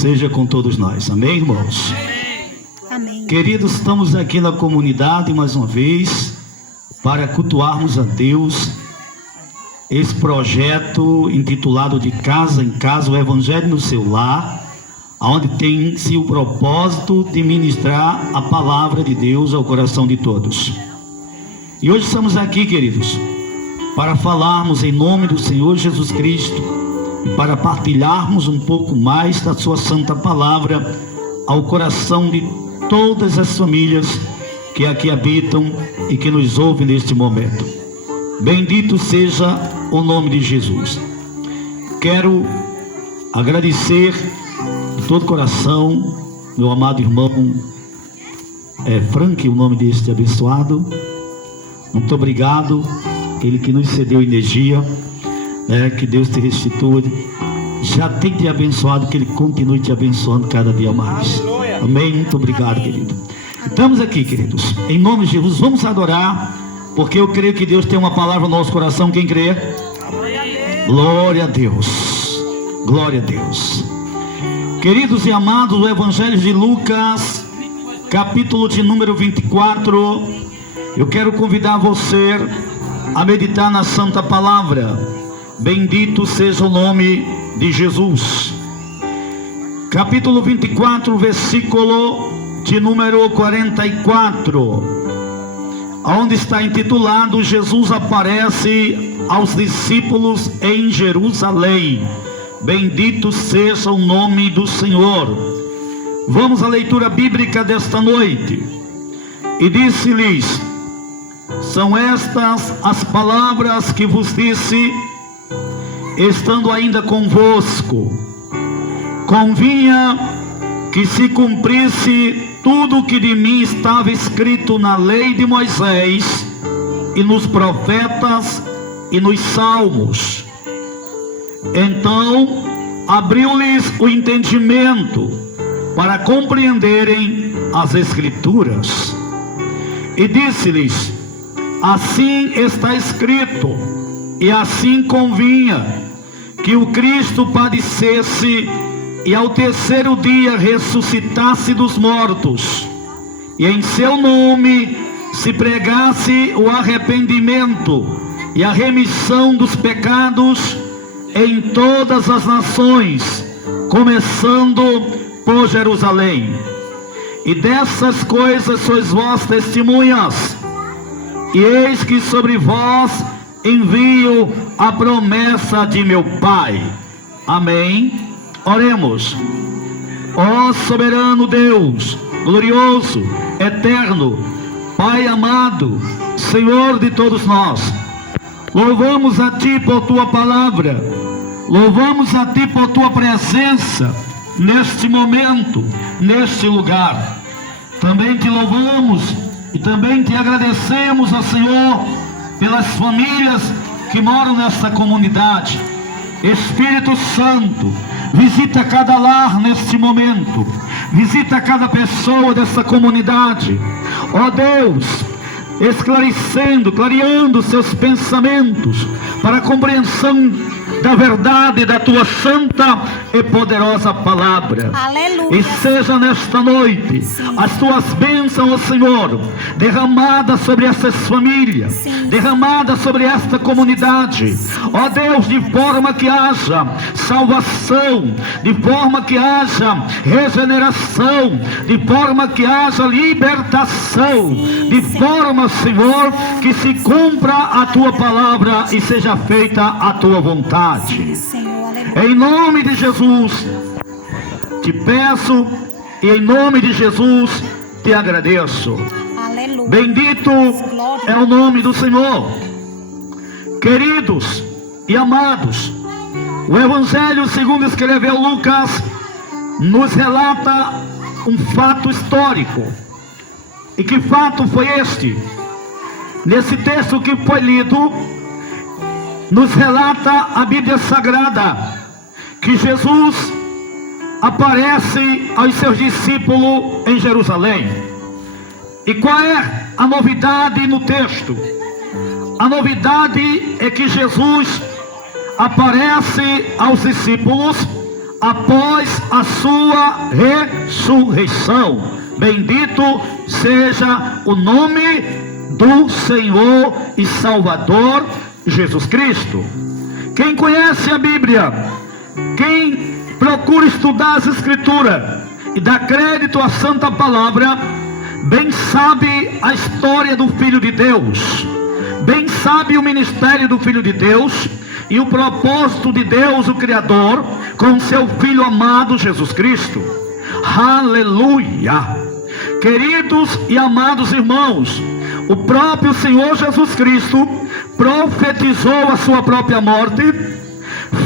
seja com todos nós. Amém, irmãos? Amém. Queridos, estamos aqui na comunidade mais uma vez para cultuarmos a Deus. Esse projeto intitulado de Casa em Casa, o Evangelho no seu lar, onde tem-se o propósito de ministrar a palavra de Deus ao coração de todos. E hoje estamos aqui, queridos, para falarmos em nome do Senhor Jesus Cristo e para partilharmos um pouco mais da sua santa palavra ao coração de todas as famílias que aqui habitam e que nos ouvem neste momento. Bendito seja o nome de Jesus. Quero agradecer de todo coração meu amado irmão Frank, o nome deste abençoado. Muito obrigado, ele que nos cedeu energia, que Deus te restitua. Já tem te abençoado, que ele continue te abençoando cada dia mais. Amém? Muito obrigado, querido. Estamos aqui, queridos, em nome de Jesus, vamos adorar, porque eu creio que Deus tem uma palavra no nosso coração. Quem crê? Glória a Deus, glória a Deus. Queridos e amados, o Evangelho de Lucas, capítulo de número 24, eu quero convidar você a meditar na santa palavra. Bendito seja o nome de Jesus. Capítulo 24, versículo de número 44, onde está intitulado: Jesus aparece aos discípulos em Jerusalém. Bendito seja o nome do Senhor. Vamos à leitura bíblica desta noite. E disse-lhes: são estas as palavras que vos disse, estando ainda convosco. Convinha que se cumprisse tudo o que de mim estava escrito na lei de Moisés, e nos profetas, e nos salmos. Então abriu-lhes o entendimento para compreenderem as Escrituras. E disse-lhes: assim está escrito, e assim convinha, que o Cristo padecesse e ao terceiro dia ressuscitasse dos mortos, e em seu nome se pregasse o arrependimento e a remissão dos pecados em todas as nações, começando por Jerusalém. E dessas coisas sois vós testemunhas. E eis que sobre vós envio a promessa de meu Pai. Amém. Oremos. Ó soberano Deus, glorioso, eterno, Pai amado, Senhor de todos nós, louvamos a Ti por Tua palavra, louvamos a Ti por Tua presença neste momento, neste lugar. Também Te louvamos e também Te agradecemos, ó Senhor, pelas famílias que moram nesta comunidade. Espírito Santo, visita cada lar neste momento, visita cada pessoa dessa comunidade, ó Deus, esclarecendo, clareando seus pensamentos para a compreensão da verdade da Tua santa e poderosa palavra. Aleluia. E seja nesta noite as Tuas bênçãos, ó Senhor, derramadas sobre essas famílias, derramadas sobre esta comunidade, ó Deus, de forma que haja salvação, de forma que haja regeneração, de forma que haja libertação, de forma, Senhor, que se cumpra a Tua palavra e seja feita a Tua vontade. Em nome de Jesus te peço, e em nome de Jesus te agradeço. Aleluia. Bendito é o nome do Senhor. Queridos e amados, o Evangelho segundo escreveu Lucas nos relata um fato histórico. E que fato foi este? Nesse texto que foi lido, nos relata a Bíblia Sagrada que Jesus aparece aos seus discípulos em Jerusalém. E qual é a novidade no texto? A novidade é que Jesus aparece aos discípulos após a sua ressurreição. Bendito seja o nome do Senhor e Salvador Jesus Cristo. Quem conhece a Bíblia, quem procura estudar as Escrituras e dá crédito à Santa Palavra, bem sabe a história do Filho de Deus, bem sabe o ministério do Filho de Deus e o propósito de Deus, o Criador, com seu Filho amado Jesus Cristo. Aleluia! Queridos e amados irmãos, o próprio Senhor Jesus Cristo profetizou a sua própria morte,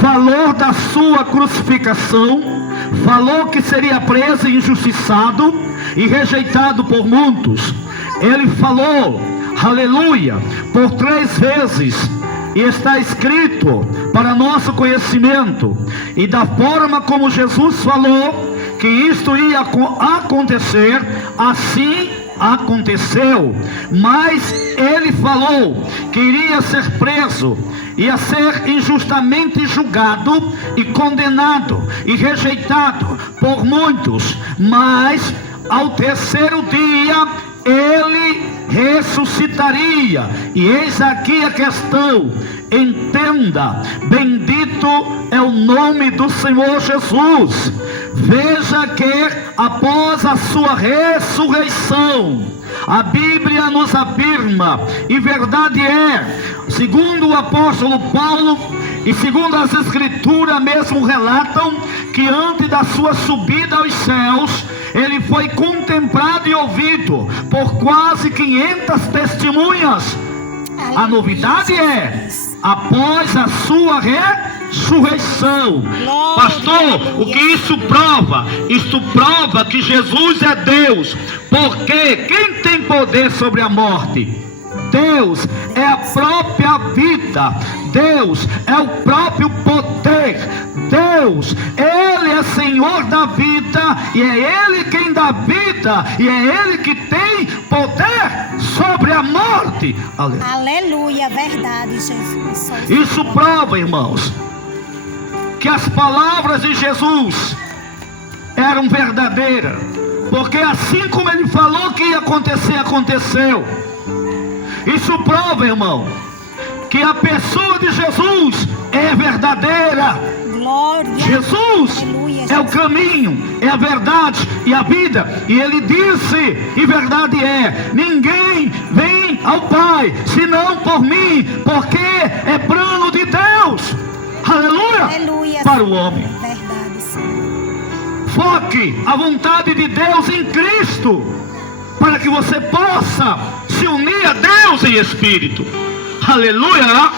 falou da sua crucificação, falou que seria preso e injustiçado e rejeitado por muitos. Ele falou, aleluia, por 3 vezes, e está escrito para nosso conhecimento. E da forma como Jesus falou que isto ia acontecer, assim aconteceu. Mas ele falou que iria ser preso, ia ser injustamente julgado e condenado e rejeitado por muitos, mas ao 3º dia ele ressuscitaria. E eis aqui a questão, entenda, bendito é o nome do Senhor Jesus. Veja que após a sua ressurreição, a Bíblia nos afirma, e verdade é, segundo o apóstolo Paulo e segundo as Escrituras mesmo relatam, que antes da sua subida aos céus, ele foi contemplado e ouvido por quase 500 testemunhas. A novidade é, após a sua ressurreição. Pastor, o que isso prova? Isto prova que Jesus é Deus. Porque quem tem poder sobre a morte? Deus. É a própria vida. Deus é o próprio poder. Deus, Ele é Senhor da vida, e é Ele quem dá vida, e é Ele que tem poder sobre a morte. Aleluia, verdade, Jesus. Isso prova, irmãos, que as palavras de Jesus eram verdadeiras, porque assim como Ele falou que ia acontecer, aconteceu. Isso prova, irmão, que a pessoa de Jesus é verdadeira. Glória. Jesus é o caminho, é a verdade e a vida. E ele disse, e verdade é, ninguém vem ao Pai senão por mim, porque é plano de Deus. Aleluia, Aleluia. Para o homem. Verdade, sim. Foque a vontade de Deus em Cristo, para que você possa se unir a Deus em espírito. Aleluia.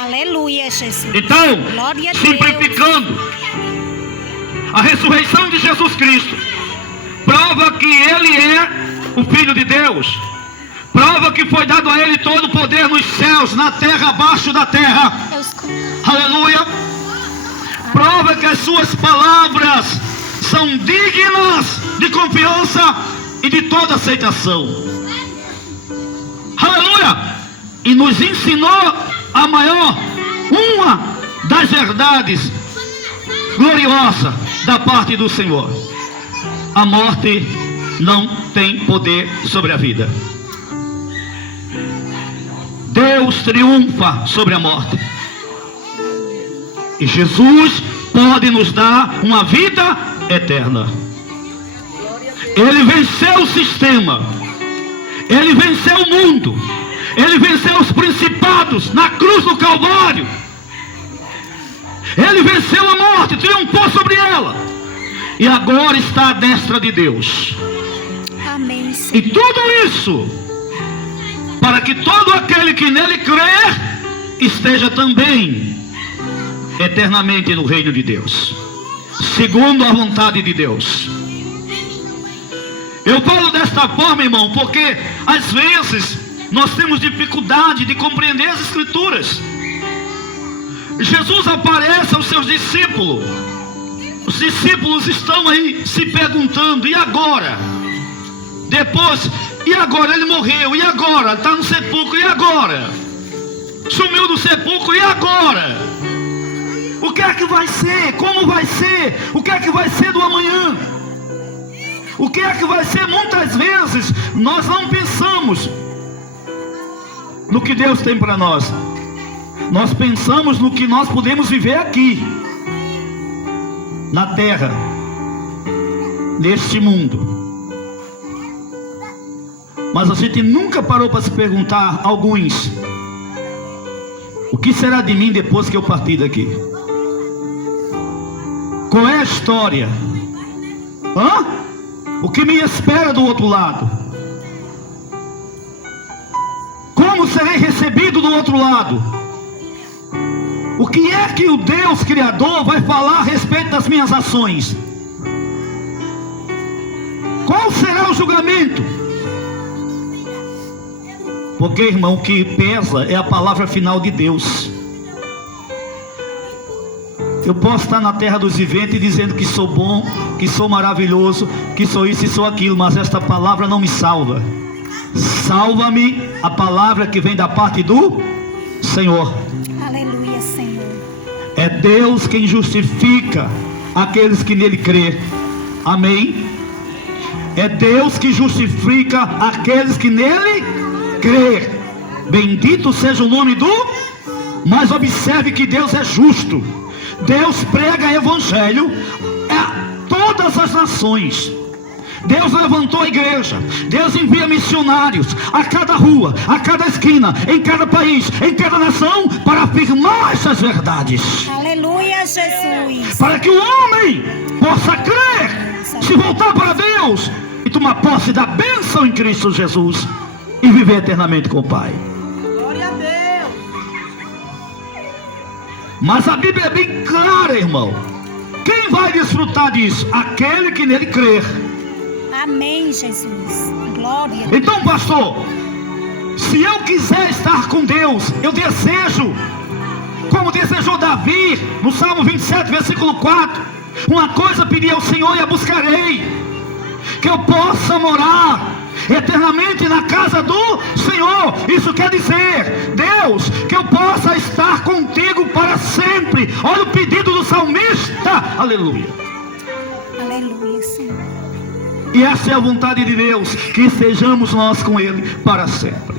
Aleluia, Jesus. Então, Glória a simplificando, a ressurreição de Jesus Cristo prova que Ele é o Filho de Deus, prova que foi dado a Ele todo o poder nos céus, na terra, abaixo da terra. Aleluia. Prova que as suas palavras são dignas de confiança e de toda aceitação. Aleluia. E nos ensinou a maior, uma das verdades gloriosas da parte do Senhor: a morte não tem poder sobre a vida. Deus triunfa sobre a morte, e Jesus pode nos dar uma vida eterna. Ele venceu o sistema, Ele venceu o mundo, Ele venceu os principados na cruz do Calvário. Ele venceu a morte, triunfou sobre ela, e agora está à destra de Deus. Amém. E tudo isso para que todo aquele que nele crer esteja também eternamente no reino de Deus, segundo a vontade de Deus. Eu falo desta forma, irmão, porque às vezes nós temos dificuldade de compreender as Escrituras. Jesus aparece aos seus discípulos. Os discípulos estão aí se perguntando: e agora? Depois, e agora? Ele morreu, e agora? Está no sepulcro, e agora? Sumiu do sepulcro, e agora? O que é que vai ser? Como vai ser? O que é que vai ser do amanhã? O que é que vai ser? Muitas vezes nós não pensamos no que Deus tem para nós. Nós pensamos no que nós podemos viver aqui, na terra, neste mundo. Mas a gente nunca parou para se perguntar, alguns, o que será de mim depois que eu partir daqui? Qual é a história? O que me espera do outro lado? Como serei recebido do outro lado? O que é que o Deus Criador vai falar a respeito das minhas ações? Qual será o julgamento? Porque, irmão, o que pesa é a palavra final de Deus. Eu posso estar na terra dos viventes dizendo que sou bom, que sou maravilhoso, que sou isso e sou aquilo, mas esta palavra não me salva. Salva-me a palavra que vem da parte do Senhor. Aleluia, Senhor. É Deus quem justifica aqueles que nele crê. Amém? É Deus que justifica aqueles que nele crê. Bendito seja o nome do... Mas observe que Deus é justo. Deus prega evangelho a todas as nações. Deus levantou a igreja. Deus envia missionários a cada rua, a cada esquina, em cada país, em cada nação, para afirmar essas verdades. Aleluia, Jesus. Para que o homem possa crer, se voltar para Deus e tomar posse da bênção em Cristo Jesus e viver eternamente com o Pai. Glória a Deus. Mas a Bíblia é bem clara, irmão. Quem vai desfrutar disso? Aquele que nele crer. Amém, Jesus. Glória. Então, pastor, se eu quiser estar com Deus, eu desejo, como desejou Davi no Salmo 27, versículo 4, uma coisa pedi ao Senhor e a buscarei, que eu possa morar eternamente na casa do Senhor. Isso quer dizer, Deus, que eu possa estar contigo para sempre. Olha o pedido do salmista. Aleluia. Aleluia, Senhor. E essa é a vontade de Deus, que estejamos nós com Ele para sempre.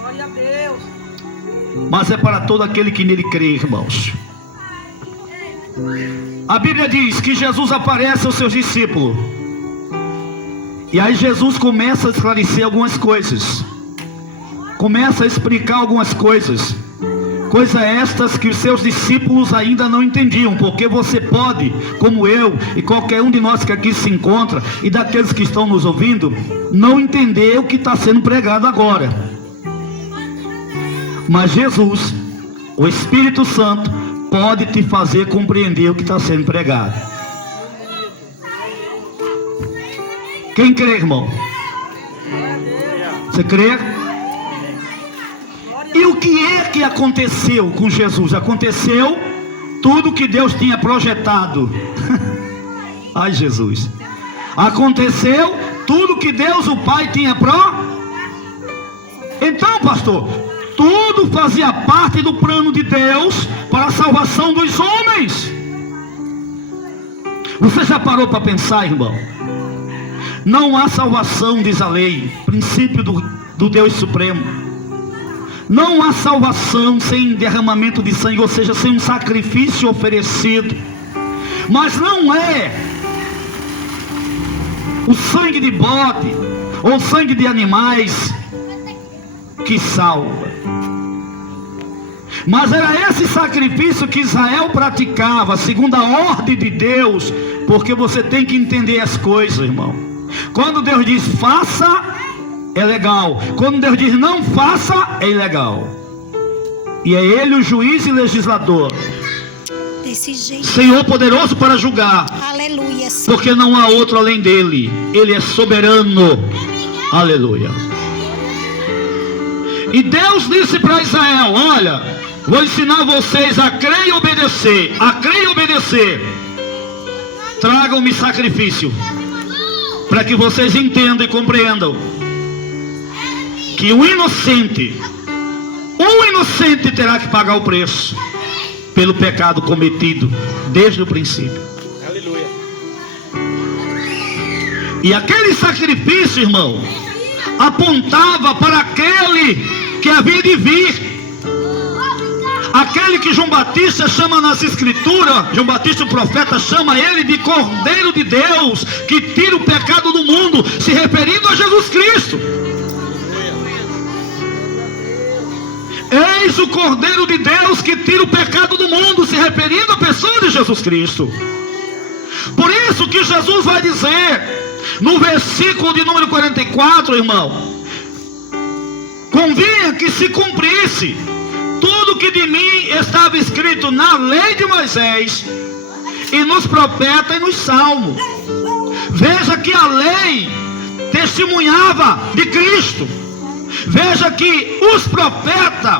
Glória a Deus. Mas é para todo aquele que nele crê, irmãos. A Bíblia diz que Jesus aparece aos seus discípulos. E aí Jesus começa a esclarecer algumas coisas. Começa a explicar algumas coisas. Coisas estas que os seus discípulos ainda não entendiam. Porque você pode, como eu e qualquer um de nós que aqui se encontra, e daqueles que estão nos ouvindo, não entender o que está sendo pregado agora. Mas Jesus, o Espírito Santo, pode te fazer compreender o que está sendo pregado. Quem crê, irmão? Você crê? E o que é que aconteceu com Jesus? Aconteceu tudo que Deus tinha projetado. Ai, Jesus. Aconteceu tudo que Deus, o Pai, tinha Então, pastor, tudo fazia parte do plano de Deus para a salvação dos homens. Você já parou para pensar, irmão? Não há salvação, diz a lei, princípio do Deus Supremo. Não há salvação sem derramamento de sangue, ou seja, sem um sacrifício oferecido. Mas não é o sangue de bode ou sangue de animais que salva. Mas era esse sacrifício que Israel praticava, segundo a ordem de Deus. Porque você tem que entender as coisas, irmão. Quando Deus diz faça, é legal. Quando Deus diz não faça, é ilegal. E é Ele o juiz e legislador. Desse jeito. Senhor poderoso para julgar. Aleluia, Senhor. Porque não há outro além dele. Ele é soberano. Aleluia. E Deus disse para Israel: olha, vou ensinar vocês a crer e obedecer. A crer e obedecer. Tragam-me sacrifício, para que vocês entendam e compreendam que o inocente terá que pagar o preço pelo pecado cometido desde o princípio. Aleluia. E aquele sacrifício, irmão, apontava para aquele que havia de vir. Aquele que João Batista chama nas escrituras, João Batista o profeta chama ele de Cordeiro de Deus, que tira o pecado do mundo, se referindo a Jesus Cristo. Eis o Cordeiro de Deus que tira o pecado do mundo, se referindo à pessoa de Jesus Cristo. Por isso que Jesus vai dizer no versículo de número 44, irmão: convinha que se cumprisse tudo que de mim estava escrito na lei de Moisés e nos profetas e nos salmos. Veja que a lei testemunhava de Cristo. Veja que os profetas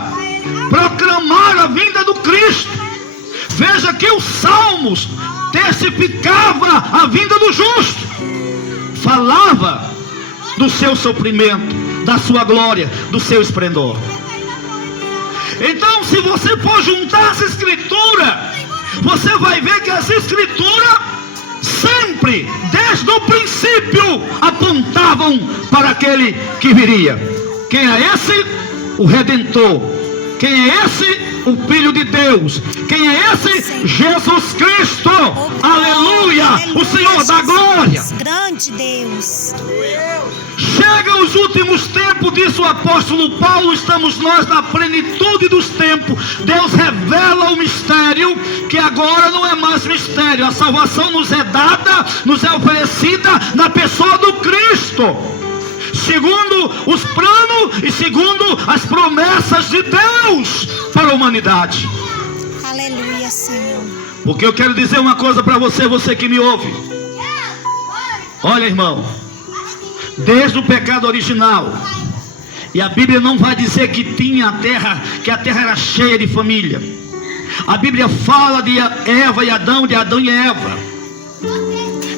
proclamaram a vinda do Cristo. Veja que os salmos testificavam a vinda do justo. Falava do seu sofrimento, da sua glória, do seu esplendor. Então, se você for juntar as escrituras, você vai ver que as escrituras sempre, desde o princípio, apontavam para aquele que viria. Quem é esse? O Redentor. Quem é esse? O Filho de Deus. Quem é esse? Jesus Cristo. Aleluia! O Senhor da glória. Grande Deus. Chega os últimos tempos, diz o apóstolo Paulo, estamos nós na plenitude dos tempos. Deus revela o mistério, que agora não é mais mistério. A salvação nos é dada, nos é oferecida na pessoa do Cristo, segundo os planos e segundo as promessas de Deus para a humanidade. Aleluia, Senhor. Porque eu quero dizer uma coisa para você, você que me ouve. Olha, irmão, desde o pecado original, e a Bíblia não vai dizer que tinha a terra, que a terra era cheia de família. A Bíblia fala de Eva e Adão, de Adão e Eva,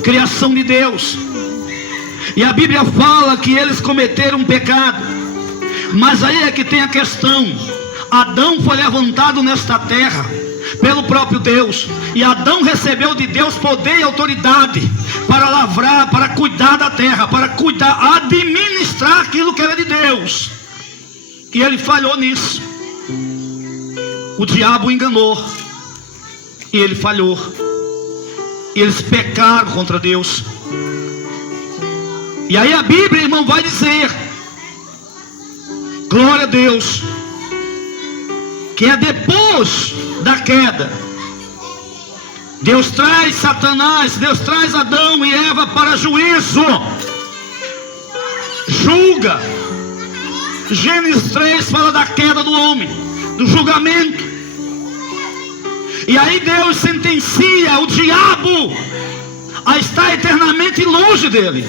criação de Deus. E a Bíblia fala que eles cometeram um pecado. Mas aí é que tem a questão. Adão foi levantado nesta terra pelo próprio Deus, e Adão recebeu de Deus poder e autoridade para lavrar, para cuidar da terra, para cuidar, administrar aquilo que era de Deus. E ele falhou nisso. O diabo enganou, e ele falhou. Eles pecaram contra Deus. E aí a Bíblia, irmão, vai dizer, glória a Deus, que é depois da queda, Deus traz Satanás, Deus traz Adão e Eva para juízo, julga. Gênesis 3 fala da queda do homem, do julgamento. E aí Deus sentencia o diabo a estar eternamente longe dele.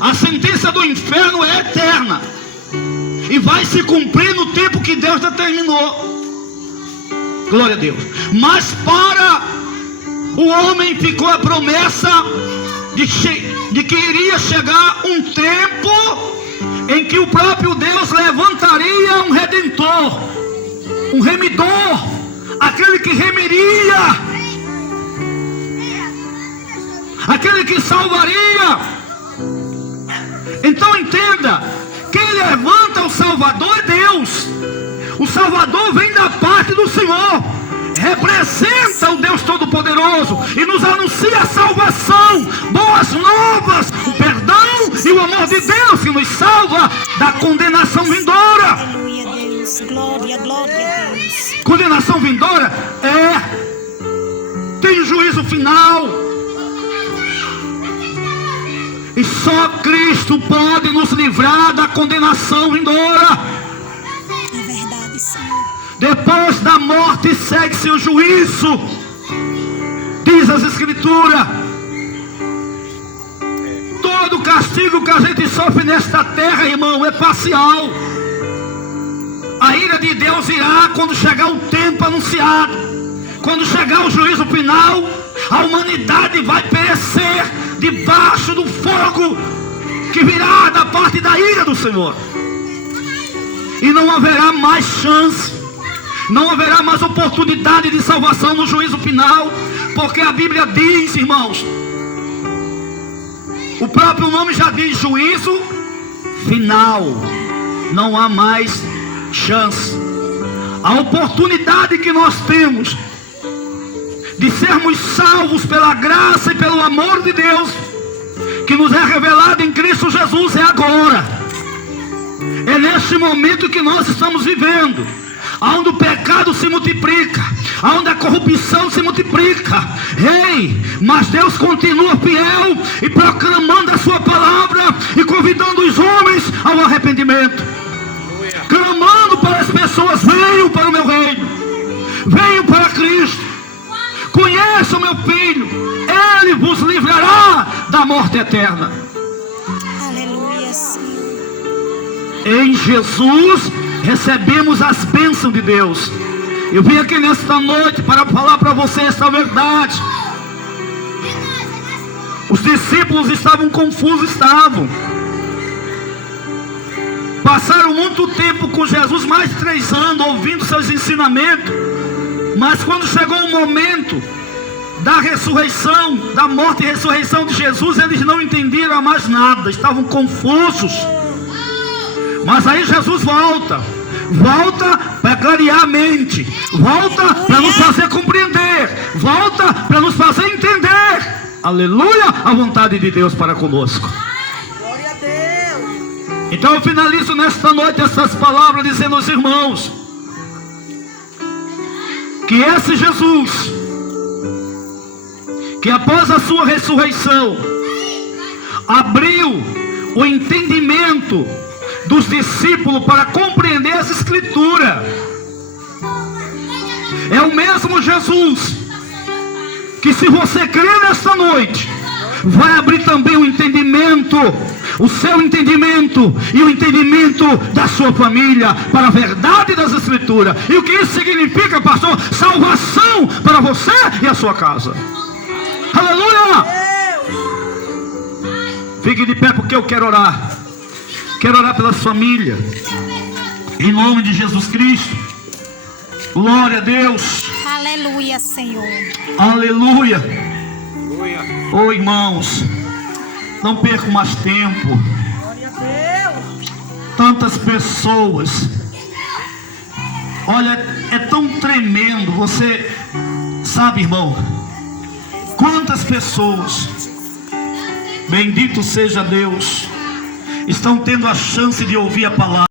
A sentença do inferno é eterna e vai se cumprir no tempo que Deus determinou. Glória a Deus. Mas para o homem ficou a promessa de que iria chegar um tempo em que o próprio Deus levantaria um redentor, um remidor, aquele que remiria, aquele que salvaria. Então entenda, quem levanta o Salvador é Deus. O Salvador vem da parte do Senhor, representa o Deus Todo-Poderoso e nos anuncia a salvação, boas novas, o perdão e o amor de Deus que nos salva da condenação vindoura. Aleluia, Deus. Glória, glória a Deus. Condenação vindoura tem juízo final. E só Cristo pode nos livrar da condenação vindoura. É verdade, Senhor. Depois da morte segue-se o juízo, diz as Escrituras. Todo castigo que a gente sofre nesta terra, irmão, é parcial. A ira de Deus irá quando chegar o tempo anunciado. Quando chegar o juízo final, a humanidade vai perecer debaixo do fogo que virá da parte da ira do Senhor. E não haverá mais chance Não haverá mais oportunidade de salvação no juízo final, porque a Bíblia diz, irmãos, o próprio nome já diz: juízo final. Não há mais chance. A oportunidade que nós temos de sermos salvos pela graça e pelo amor de Deus, que nos é revelado em Cristo Jesus, é agora. É neste momento que nós estamos vivendo, onde o pecado se multiplica, onde a corrupção se multiplica. Ei, mas Deus continua fiel e proclamando a sua palavra e convidando os homens ao arrependimento, clamando para as pessoas: venham para o meu reino, venham para Cristo, conheçam meu Filho, Ele vos livrará da morte eterna. Aleluia, Senhor. Em Jesus recebemos as bênçãos de Deus. Eu vim aqui nesta noite para falar para você esta verdade. Os discípulos estavam confusos, passaram muito tempo com Jesus, mais de 3 anos, ouvindo seus ensinamentos. Mas quando chegou o momento da ressurreição, da morte e ressurreição de Jesus, eles não entenderam mais nada, estavam confusos. Mas aí Jesus volta para clarear a mente, volta para nos fazer compreender, volta para nos fazer entender, aleluia, a vontade de Deus para conosco. Glória a Deus. Então eu finalizo nesta noite essas palavras dizendo aos irmãos que esse Jesus, que após a sua ressurreição abriu o entendimento dos discípulos para compreender as Escrituras, é o mesmo Jesus que, se você crer nesta noite, vai abrir também o entendimento, o seu entendimento e o entendimento da sua família para a verdade das Escrituras. E o que isso significa, pastor? Salvação para você e a sua casa. Aleluia! Fique de pé, porque eu quero orar. Quero orar pelas famílias, em nome de Jesus Cristo. Glória a Deus. Aleluia, Senhor. Aleluia. Oh, irmãos, não percam mais tempo. Glória a Deus. Tantas pessoas. Olha, é tão tremendo. Você sabe, irmão, quantas pessoas, bendito seja Deus, estão tendo a chance de ouvir a palavra.